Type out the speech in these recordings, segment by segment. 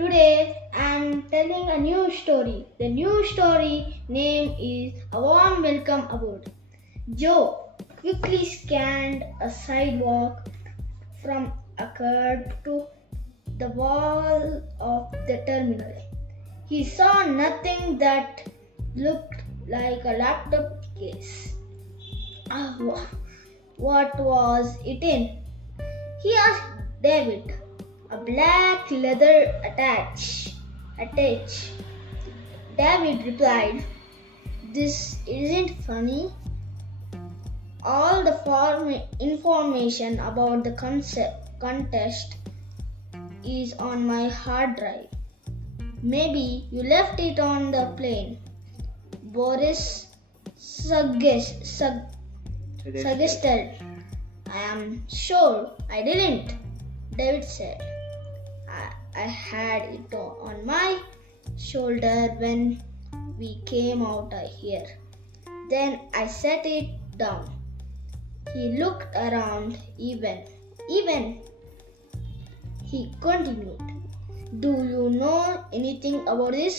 Today I am telling a new story. The new story name is A Warm Welcome Aboard. Joe quickly scanned a sidewalk from a curb to the wall of the terminal. He saw nothing that looked like a laptop case. What was it in? He asked David. A black leather attach. David replied, "This isn't funny. All the information about the contest is on my hard drive. Maybe you left it on the plane." Boris suggested. "I am sure I didn't," David said. I had it on my shoulder when we came out here. Then I set it down." He looked around even. He continued, "Do you know anything about this?"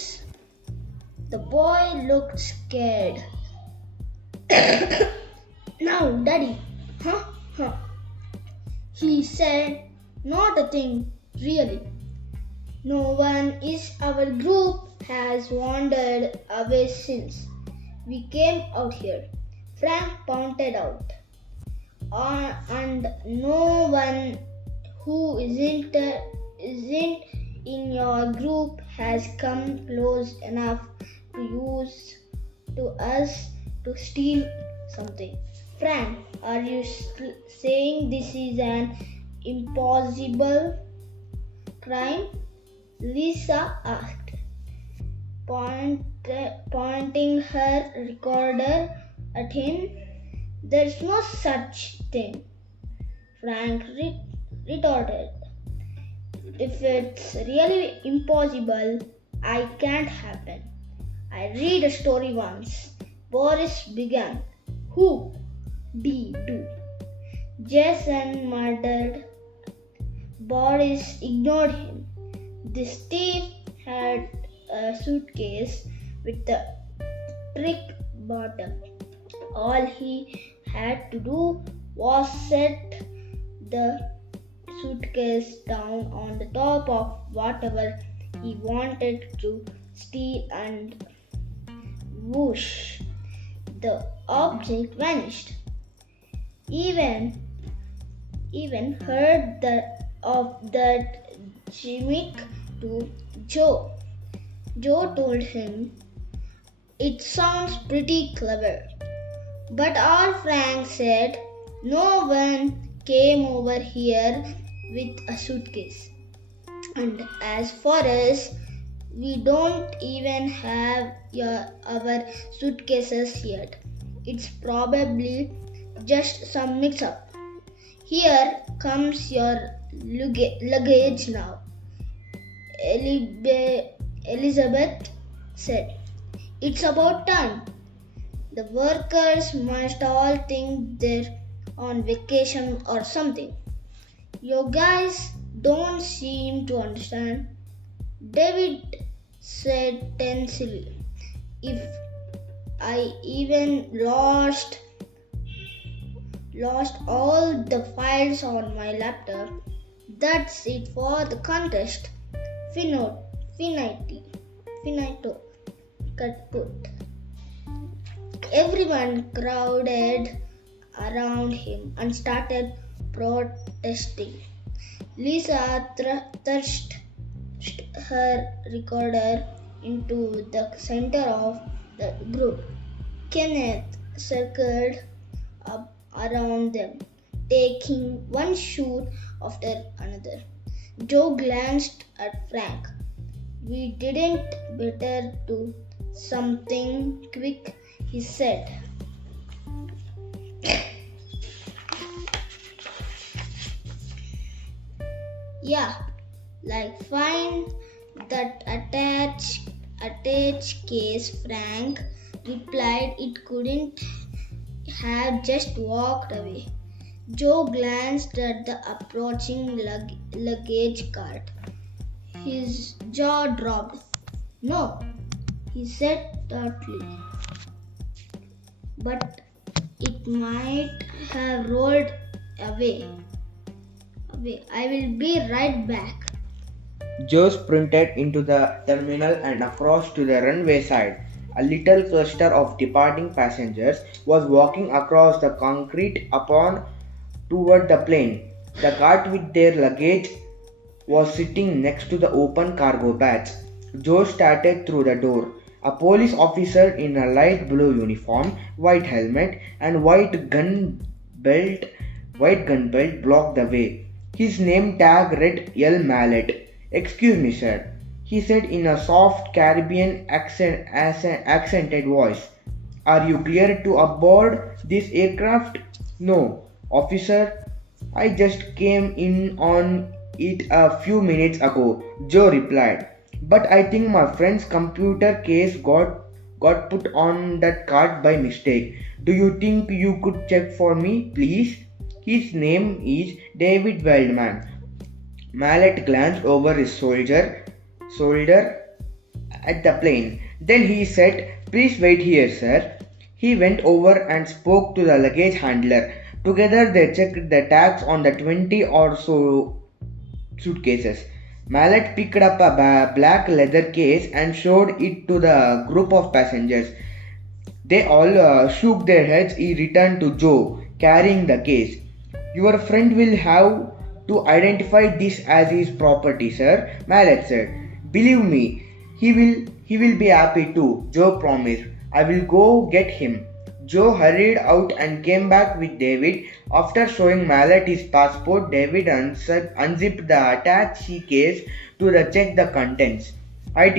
The boy looked scared. "Now, Daddy, huh? He said, "Not a thing, really. No one in our group has wandered away since we came out here," Frank pointed out. "And no one who isn't in your group has come close enough to us to steal something." "Frank, are you saying this is an impossible crime?" Lisa asked, pointing her recorder at him. "There's no such thing," Frank retorted. "If it's really impossible, I can't happen. I read a story once." Boris began. "Who did do?" Jason muttered. Boris ignored him. "This thief had a suitcase with a trick bottom. All he had to do was set the suitcase down on the top of whatever he wanted to steal, and whoosh, the object vanished." Even heard of that gimmick to Joe. Joe told him, "It sounds pretty clever." But all Frank said, "No one came over here with a suitcase. And as for us, we don't even have our suitcases yet. It's probably just some mix-up. Here comes your luggage now," Elizabeth said. "It's about time. The workers must all think they're on vacation or something. You guys don't seem to understand," David said tensely. "If I even lost all the files on my laptop, that's it for the contest. Finito. Kaput." Everyone crowded around him and started protesting. Lisa thrust her recorder into the center of the group. Kenneth circled up around them, taking one shoot after another. Joe glanced at Frank. "We didn't better do something quick," he said. "Yeah, like find that attached case," Frank replied. "It couldn't have just walked away." Joe glanced at the approaching luggage cart. His jaw dropped. No, he said thoughtfully. But it might have rolled away. I will be right back. Joe sprinted into the terminal and across to the runway side. A little cluster of departing passengers was walking across the concrete upon toward the plane. The cart with their luggage was sitting next to the open cargo batch. Joe started through the door. A police officer in a light blue uniform, white helmet, and white gun belt blocked the way. His name tag read L. Mallet. "Excuse me, sir," he said in a soft Caribbean accented voice. "Are you clear to aboard this aircraft?" "No, officer. I just came in on it a few minutes ago," Joe replied. "But I think my friend's computer case got put on that cart by mistake. Do you think you could check for me, please?" "His name is David Wildman." Mallet glanced over his shoulder at the plane. Then he said, "Please wait here, sir." He went over and spoke to the luggage handler. Together they checked the tags on the 20 or so suitcases. Mallet picked up a black leather case and showed it to the group of passengers. They all shook their heads. He returned to Joe, carrying the case. "Your friend will have to identify this as his property, sir," Mallet said. "Believe me, he will be happy to," Joe promised. "I will go get him." Joe hurried out and came back with David. After showing Mallet his passport, David unzipped the attaché case to check the contents. I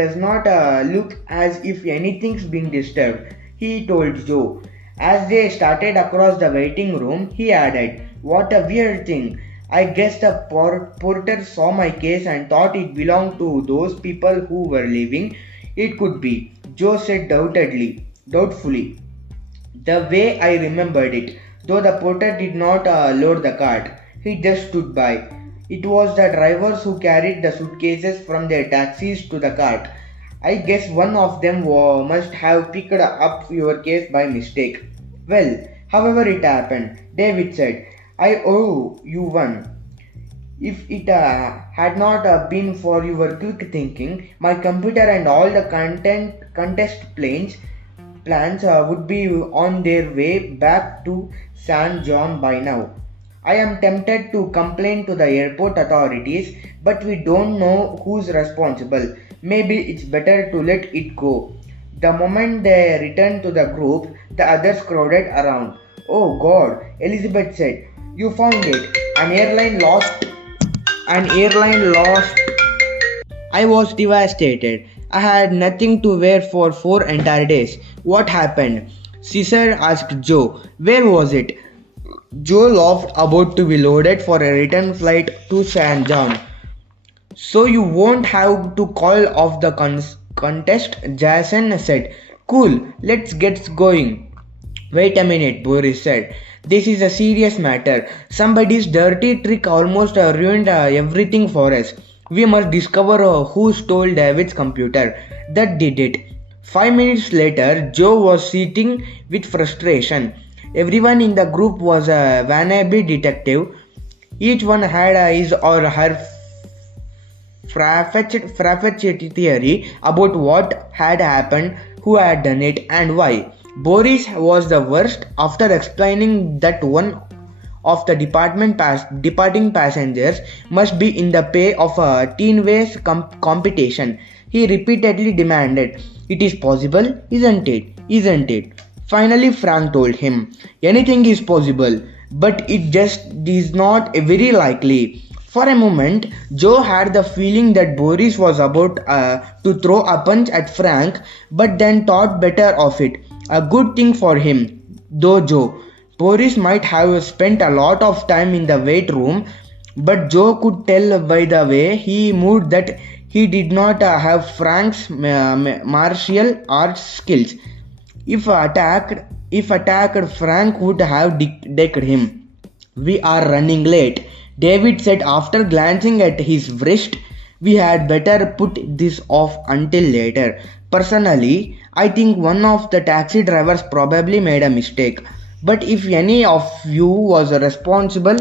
does not look as if anything's been disturbed," he told Joe. As they started across the waiting room, he added, "What a weird thing. I guess the porter saw my case and thought it belonged to those people who were leaving." "It could be," Joe said doubtfully. "The way I remembered it, though the porter did not load the cart. He just stood by. It was the drivers who carried the suitcases from their taxis to the cart. I guess one of them must have picked up your case by mistake." "Well, however it happened," David said, "I owe you one. If it had not been for your quick thinking, my computer and all the contest plans would be on their way back to San John by now. I am tempted to complain to the airport authorities, but we don't know who's responsible. Maybe it's better to let it go." The moment they returned to the group, the others crowded around. "Oh God," Elizabeth said. "You found it. An airline lost. I was devastated. I had nothing to wear for 4 entire days." "What happened?" Caesar asked Joe. "Where was it?" Joe laughed. "About to be loaded for a return flight to San John. So you won't have to call off the contest," Jason said. "Cool, let's get going." "Wait a minute," Boris said. "This is a serious matter. Somebody's dirty trick almost ruined everything for us. We must discover who stole David's computer." That did it. 5 minutes later, Joe was seething with frustration. Everyone in the group was a wannabe detective. Each one had his or her far-fetched theory about what had happened, who had done it, and why. Boris was the worst. After explaining that one of the departing passengers must be in the pay of a teen-ways competition, he repeatedly demanded, "It is possible, isn't it? Isn't it?" Finally, Frank told him, "Anything is possible, but it just is not very likely." For a moment, Joe had the feeling that Boris was about to throw a punch at Frank, but then thought better of it. A good thing for him, though Joe. Boris might have spent a lot of time in the weight room, but Joe could tell by the way he moved that he did not have Frank's martial arts skills. If attacked, Frank would have decked him. "We are running late," David said after glancing at his wrist. We had better put this off until later. Personally, I think one of the taxi drivers probably made a mistake. But if any of you was responsible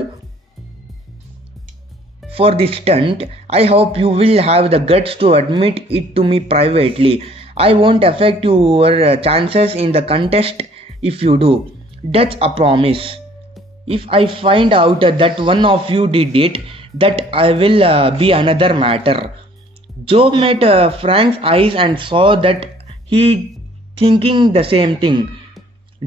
for this stunt, I hope you will have the guts to admit it to me privately. I won't affect your chances in the contest if you do. That's a promise. If I find out that one of you did it, that I will be another matter. Joe met Frank's eyes and saw that he thinking the same thing.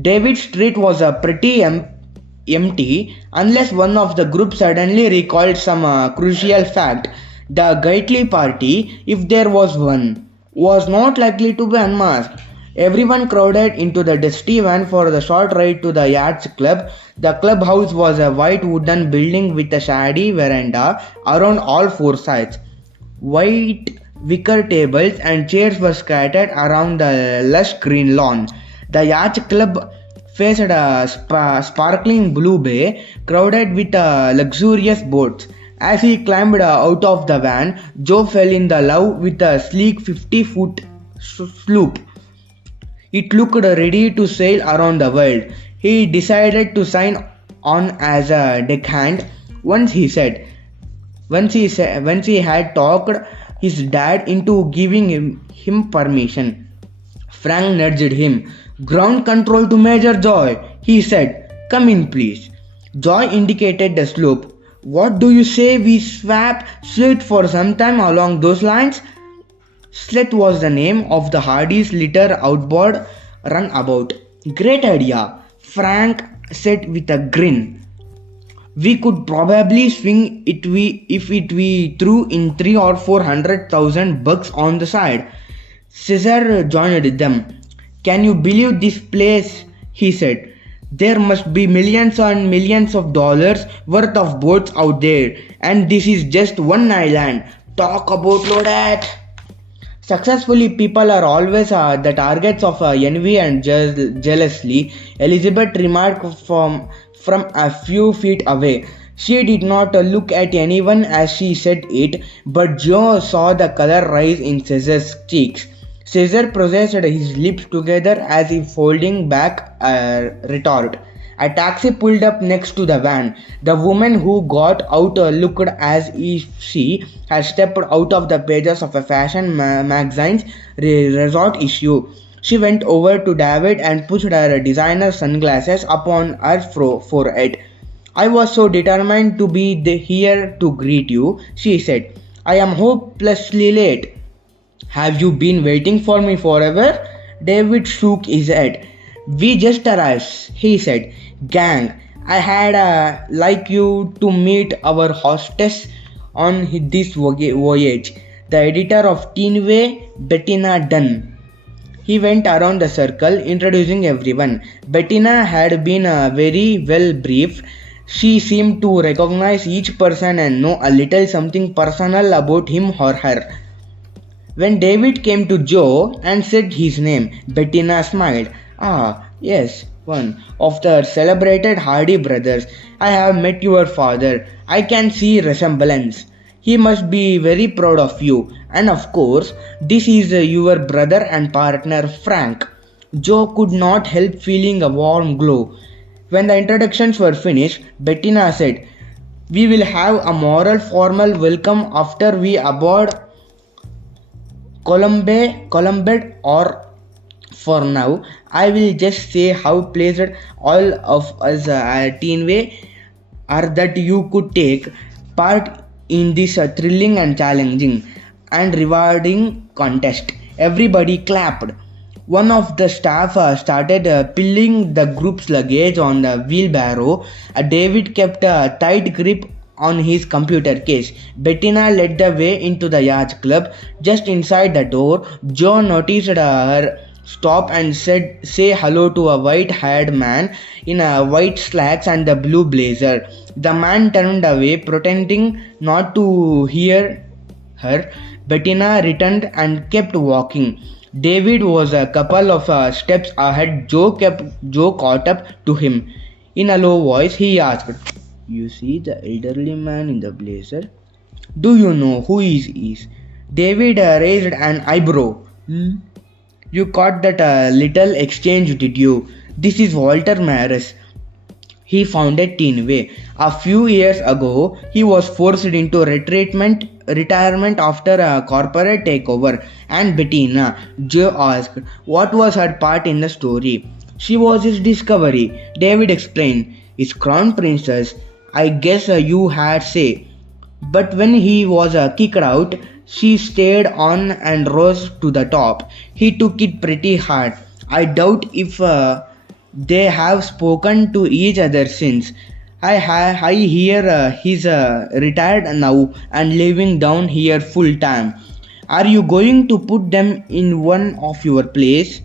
David Street was pretty empty unless one of the group suddenly recalled some crucial fact. The Gately party, if there was one, was not likely to be unmasked. Everyone crowded into the dusty van for the short ride to the yacht club. The clubhouse was a white wooden building with a shady veranda around all four sides. White wicker tables and chairs were scattered around the lush green lawn. The yacht club faced a sparkling blue bay crowded with luxurious boats. As he climbed out of the van, Joe fell in love with a sleek 50-foot sloop. It looked ready to sail around the world. He decided to sign on as a deckhand once he had talked his dad into giving him permission. Frank nudged him. "Ground control to Major Joy," he said. "Come in, please." Joy indicated the slope. "What do you say we swap Slate for some time along those lines?" Slate was the name of the Hardy's litter outboard runabout. "Great idea," Frank said with a grin. "We could probably swing it if we threw in 3 or 400,000 bucks on the side." Caesar joined them. "Can you believe this place?" he said. "There must be millions and millions of dollars worth of boats out there, and this is just one island. Talk about loaded." Successfully, people are always the targets of envy and jealousy, Elizabeth remarked from a few feet away. She did not look at anyone as she said it, but Joe saw the color rise in Caesar's cheeks. Caesar pressed his lips together as if holding back a retort. A taxi pulled up next to the van. The woman who got out looked as if she had stepped out of the pages of a fashion magazine's resort issue. She went over to David and pushed her designer sunglasses upon her forehead. "I was so determined to be here to greet you," she said. "I am hopelessly late." "Have you been waiting for me forever?" David shook his head. "We just arrived," he said. "Gang, I had like you to meet our hostess on this voyage, the editor of Teenway, Bettina Dunn." He went around the circle, introducing everyone. Bettina had been very well briefed. She seemed to recognize each person and know a little something personal about him or her. When David came to Joe and said his name, Bettina smiled. "Ah, yes, one of the celebrated Hardy brothers. I have met your father. I can see resemblance. He must be very proud of you. And of course, this is your brother and partner Frank." Joe could not help feeling a warm glow. When the introductions were finished, Bettina said, "We will have a moral formal welcome after we aboard Columbet, or for now, I will just say how pleased all of us at Teenway are that you could take part in this thrilling and challenging and rewarding contest." Everybody clapped. One of the staff started pulling the group's luggage on the wheelbarrow. David kept a tight grip on his computer case. Bettina led the way into the yacht club. Just inside the door, Joe noticed her stop and say hello to a white-haired man in a white slacks and a blue blazer. The man turned away, pretending not to hear her. Bettina returned and kept walking. David was a couple of steps ahead. Joe caught up to him. In a low voice, he asked, "You see the elderly man in the blazer?" Do you know who he is? David raised an eyebrow. "Hmm? You caught that little exchange, did you? This is Walter Maris. He founded Teenway. A few years ago, he was forced into retirement after a corporate takeover. And Bettina, Joe asked, what was her part in the story? She was his discovery. David explained, his crown princess. I guess you had say. But when he was kicked out, she stayed on and rose to the top. He took it pretty hard. I doubt if they have spoken to each other since. I hear he's retired now and living down here full time. Are you going to put them in one of your place?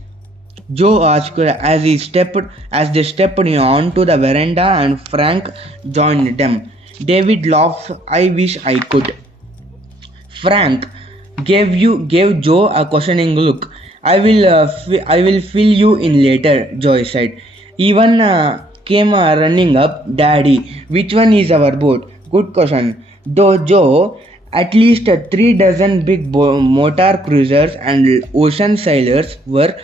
Joe asked as they stepped onto the veranda and Frank joined them. David laughed. I wish I could. Frank gave Joe a questioning look. I will fill you in later, Joe said. Even came running up. Daddy, which one is our boat? Good question. Though Joe, at least 3 dozen big motor cruisers and ocean sailors were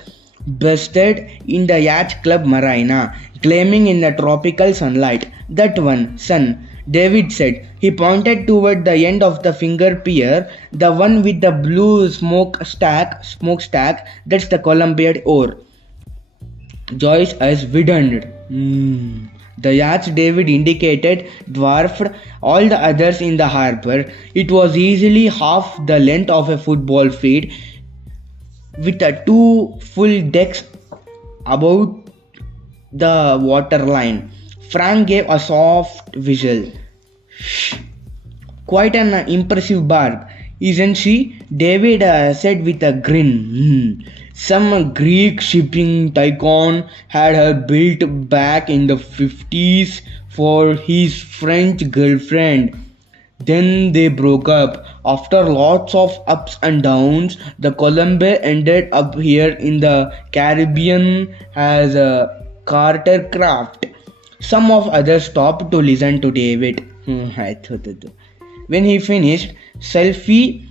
busted in the yacht club marina, gleaming in the tropical sunlight. That one, son, David said. He pointed toward the end of the finger pier, the one with the blue smokestack. That's the Columbia ore. Joyce's eyes widened. The yachts David indicated dwarfed all the others in the harbor. It was easily half the length of a football field, with 2 full decks above the waterline. Frank gave a soft whistle. Shh. Quite an impressive barb, isn't she? David said with a grin. Some Greek shipping tycoon had her built back in the 50s for his French girlfriend. Then they broke up. After lots of ups and downs, the Columbia ended up here in the Caribbean as a charter craft. Some of others stopped to listen to David. When he finished, selfie,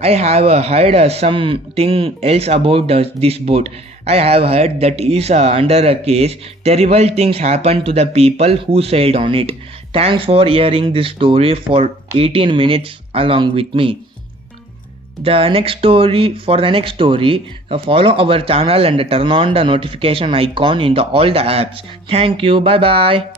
I have heard something else about this boat. I have heard that is under a case. Terrible things happened to the people who sailed on it. Thanks for hearing this story for 18 minutes along with me. For the next story, follow our channel and turn on the notification icon in all the apps. Thank you. Bye bye.